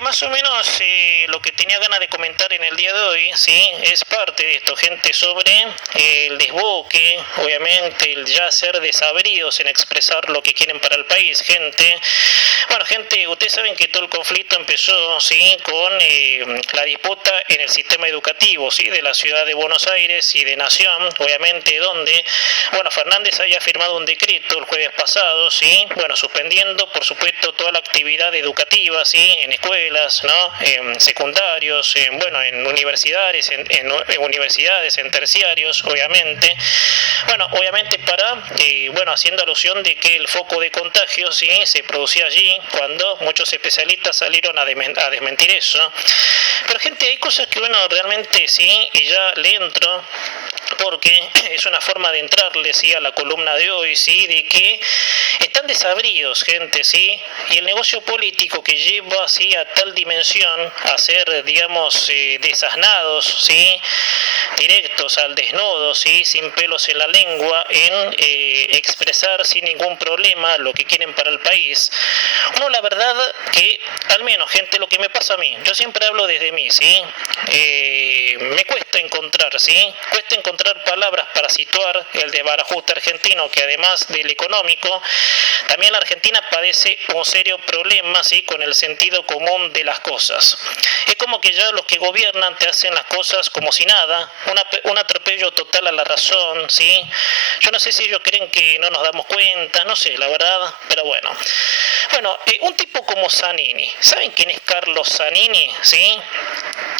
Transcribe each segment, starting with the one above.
más o menos lo que tenía ganas de comentar en el día de hoy, sí, es parte de esto, gente, sobre el desboque, obviamente, el ya ser desabridos en expresar lo que quieren para el país, gente. Bueno, gente, ustedes saben que todo el conflicto empezó, sí, con la disputa en el sistema educativo, sí, de la ciudad de Buenos Aires y de Nación, obviamente, donde, bueno, Fernández había firmado un decreto el jueves pasado, sí, bueno, suspendiendo, por supuesto, toda la actividad educativa, sí, en escuelas, ¿no? En secundarios, bueno, en universidades, en terciarios, obviamente. Bueno, obviamente para, bueno, haciendo alusión de que el foco de contagio, sí, se producía allí, cuando muchos especialistas salieron a desmentir eso. Pero gente, hay cosas que, bueno, realmente sí, y ya le entro, porque es una forma de entrarle, sí, a la columna de hoy, sí, de que están desabridos, gente, sí, y el negocio político que lleva, sí, a tal dimensión, a ser, digamos, desasnados, sí, directos al desnudo, sí, sin pelos en la lengua, en expresar sin ningún problema lo que quieren para el país. Uno, la verdad que, al menos, gente, lo que me pasa a mí, yo siempre hablo desde mí, sí, me cuesta encontrar, sí, cuesta encontrar palabras para situar el desbarajuste argentino, que además del económico, también la Argentina padece un serio problema, sí, con el sentido común de las cosas. Es como que ya los que gobiernan te hacen las cosas como si nada, un atropello total a la razón, sí. Yo no sé si ellos creen que no nos damos cuenta, no sé, la verdad, pero bueno. Bueno, un tipo como Zanini, ¿saben quién es Carlos Zanini? ¿Sí?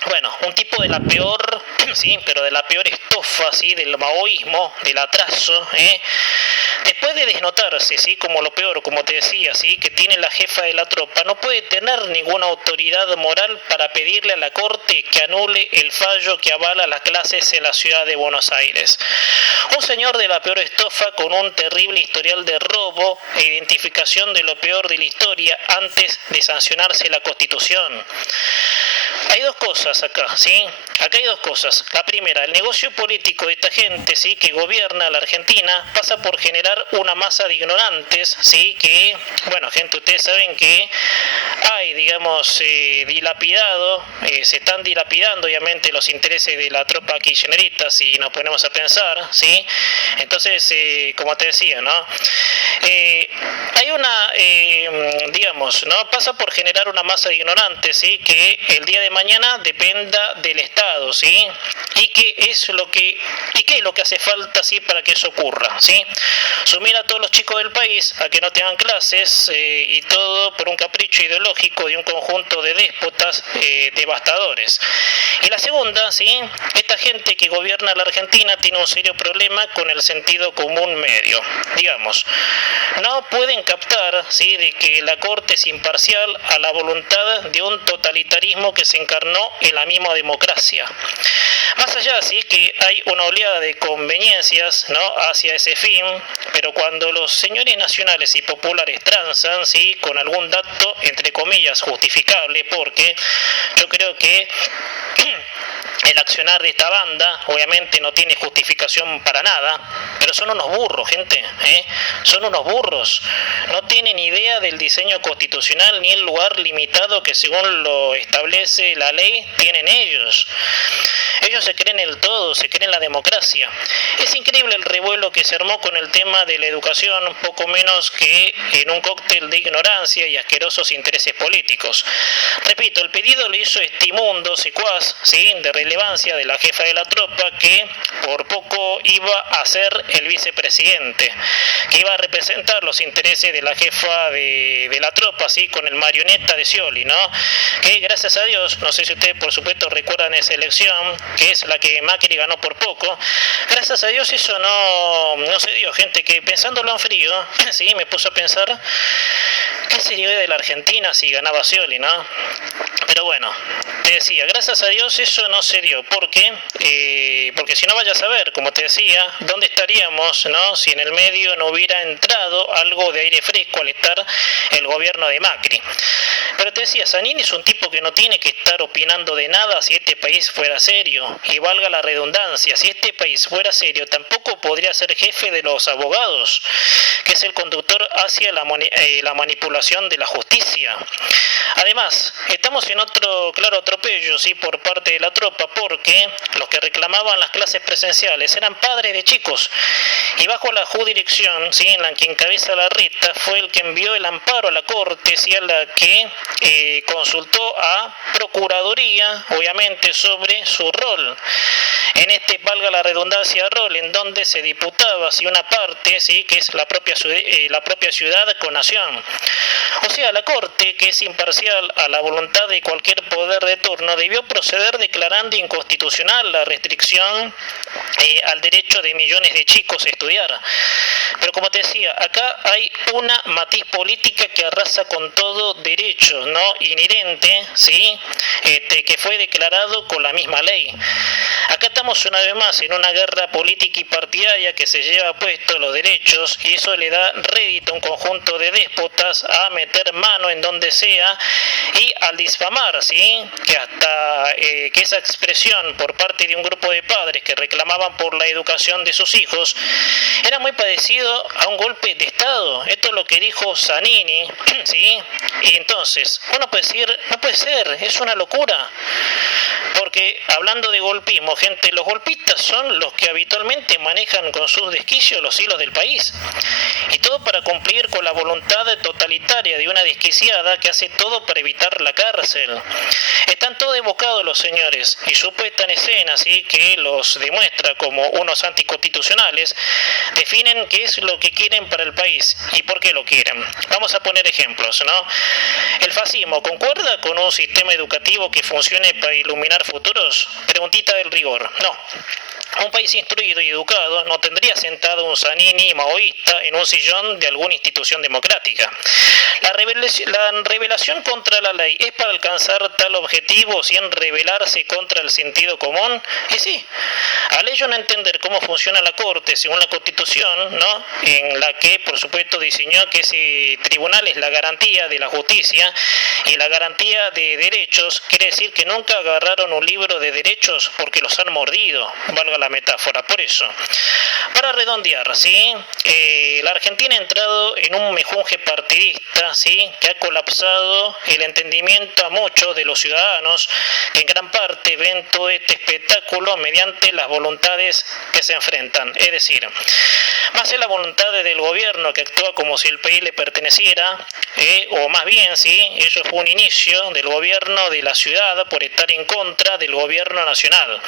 Bueno, un tipo de la peor, sí, pero de la peor estofa, sí, del maoísmo, del atraso, Después de desnotarse, sí, como lo peor, como te decía, sí, que tiene la jefa de la tropa, no puede tener ninguna autoridad moral para pedirle a la corte que anule el fallo que avala las clases en la ciudad de Buenos Aires. Un señor de la peor estofa con un terrible historial de robo e identificación de lo peor de la historia antes de sancionarse la Constitución. Hay dos cosas acá, ¿sí? Acá hay dos cosas. La primera, el negocio político de esta gente, ¿sí?, que gobierna la Argentina, pasa por generar una masa de ignorantes, ¿sí?, que, bueno, gente, ustedes saben que hay, digamos, dilapidado, se están dilapidando, obviamente, los intereses de la tropa kirchnerista, si nos ponemos a pensar, ¿sí? Entonces, como te decía, ¿no? Hay una, digamos, ¿no? Pasa por generar una masa de ignorantes, ¿sí?, que el día de mañana dependa del Estado, ¿sí? Y qué es lo que hace falta, ¿sí?, para que eso ocurra, ¿sí? Sumir a todos los chicos del país a que no tengan clases, y todo por un capricho ideológico de un conjunto de déspotas devastadores. Y la segunda, ¿sí?, esta gente que gobierna la Argentina tiene un serio problema con el sentido común medio. Digamos, no pueden captar, ¿sí?, de que la Corte es imparcial a la voluntad de un totalitarismo que se encarnó en la misma democracia. Más allá, sí, que hay una oleada de conveniencias, ¿no?, hacia ese fin, pero cuando los señores nacionales y populares transan, sí, con algún dato, entre comillas, justificable, porque yo creo que el accionar de esta banda obviamente no tiene justificación para nada, pero son unos burros, gente, son unos burros, no tienen idea del diseño constitucional ni el lugar limitado que según lo establece la ley tienen ellos. Ellos se creen el todo, se creen la democracia. Es increíble el revuelo que se armó con el tema de la educación, poco menos que en un cóctel de ignorancia y asquerosos intereses políticos. Repito, el pedido lo hizo este inmundo secuaz, ¿sí?, de relevancia de la jefa de la tropa, que por poco iba a ser el vicepresidente, que iba a representar los intereses de la jefa de la tropa, ¿sí?, con el marioneta de Scioli, ¿no? Que gracias a Dios, no sé si ustedes por supuesto recuerdan esa elección, que es la que Macri ganó por poco, gracias a Dios eso no se dio, gente, que pensándolo en frío, sí, me puso a pensar, ¿qué sería de la Argentina si ganaba Scioli, no? Pero bueno, te decía, gracias a Dios eso no se dio, porque si no vayas a ver, como te decía, ¿dónde estaríamos, no?, si en el medio no hubiera entrado algo de aire fresco al estar el gobierno de Macri. Pero te decía, Zanini es un tipo que no tiene que estar opinando de nada si este país fuera serio, y valga la redundancia, si este país fuera serio, tampoco podría ser jefe de los abogados, que es el conductor hacia la manipulación manipulación de la justicia. Además, estamos en otro claro atropello, ¿sí?, por parte de la tropa, porque los que reclamaban las clases presenciales eran padres de chicos, y bajo la jurisdicción, ¿sí?, en la que encabeza la Reta, fue el que envió el amparo a la Corte, ¿sí?, a la que consultó a Procuraduría, obviamente, sobre su rol. En este, valga la redundancia, rol, en donde se diputaba, ¿sí?, una parte, ¿sí?, que es la propia ciudad con nación. O sea, la Corte, que es imparcial a la voluntad de cualquier poder de turno, debió proceder declarando inconstitucional la restricción al derecho de millones de chicos a estudiar. Pero como te decía, acá hay una matiz política que arrasa con todo derecho, ¿no?, inherente, ¿sí?, que fue declarado con la misma ley. Acá estamos una vez más en una guerra política y partidaria que se lleva puesto los derechos, y eso le da rédito a un conjunto de déspotas a meter mano en donde sea, y al difamar, ¿sí?, que hasta que esa expresión por parte de un grupo de padres que reclamaban por la educación de sus hijos era muy parecido a un golpe de Estado. Esto es lo que dijo Zanini, ¿sí? Y entonces uno puede decir, no puede ser, es una locura. Porque hablando de golpismo, gente, los golpistas son los que habitualmente manejan con sus desquicios los hilos del país. Y todo para cumplir con la voluntad totalitaria de una desquiciada que hace todo para evitar la cárcel. Están todos evocados los señores, y su puesta en escena, ¿sí?, que los demuestra como unos anticonstitucionales, definen qué es lo que quieren para el país y por qué lo quieren. Vamos a poner ejemplos, ¿no? ¿El fascismo concuerda con un sistema educativo que funcione para iluminar futuros? Preguntita del rigor. No. Un país instruido y educado no tendría sentado un Zanini maoísta en un sillón de alguna institución democrática. La rebelación contra la ley es para alcanzar tal objetivo sin rebelarse contra el sentido común. Y sí, al ello no entender cómo funciona la Corte según la Constitución, ¿no?, en la que por supuesto diseñó que ese tribunal es la garantía de la justicia y la garantía de derechos, quiere decir que nunca agarraron un libro de derechos porque los han mordido, valga la metáfora. Por eso, para redondear, ¿sí?, la Argentina ha entrado en un mejunje partidista, ¿sí?, que ha colapsado el entendimiento a muchos de los ciudadanos, que en gran parte ven todo este espectáculo mediante las voluntades que se enfrentan. Es decir, más es la voluntad del gobierno, que actúa como si el país le perteneciera, o más bien, ¿sí?, eso fue un inicio del gobierno de la ciudad por estar en contra del gobierno nacional.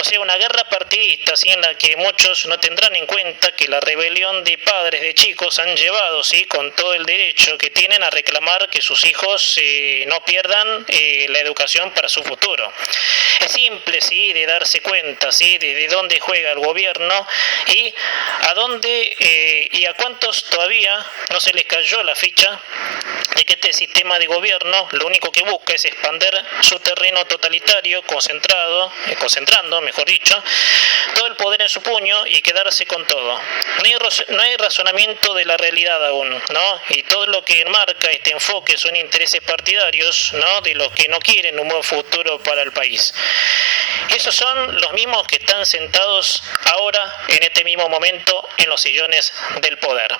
O sea, una guerra partidista, ¿sí?, en la que muchos no tendrán en cuenta que la rebelión de padres de chicos han llevado, ¿sí?, con todo el derecho que tienen a reclamar que sus hijos no pierdan la educación para su futuro. Es simple, ¿sí?, de darse cuenta, ¿sí?, de dónde juega el gobierno y a dónde y a cuántos todavía no se les cayó la ficha de que este sistema de gobierno lo único que busca es expandir su terreno totalitario, concentrando, mejor dicho, todo el poder en su puño y quedarse con todo. No hay razonamiento de la realidad aún, ¿no? Y todo lo que enmarca este enfoque son intereses partidarios, ¿no?, de los que no quieren un buen futuro para el país. Y esos son los mismos que están sentados ahora, en este mismo momento, en los sillones del poder.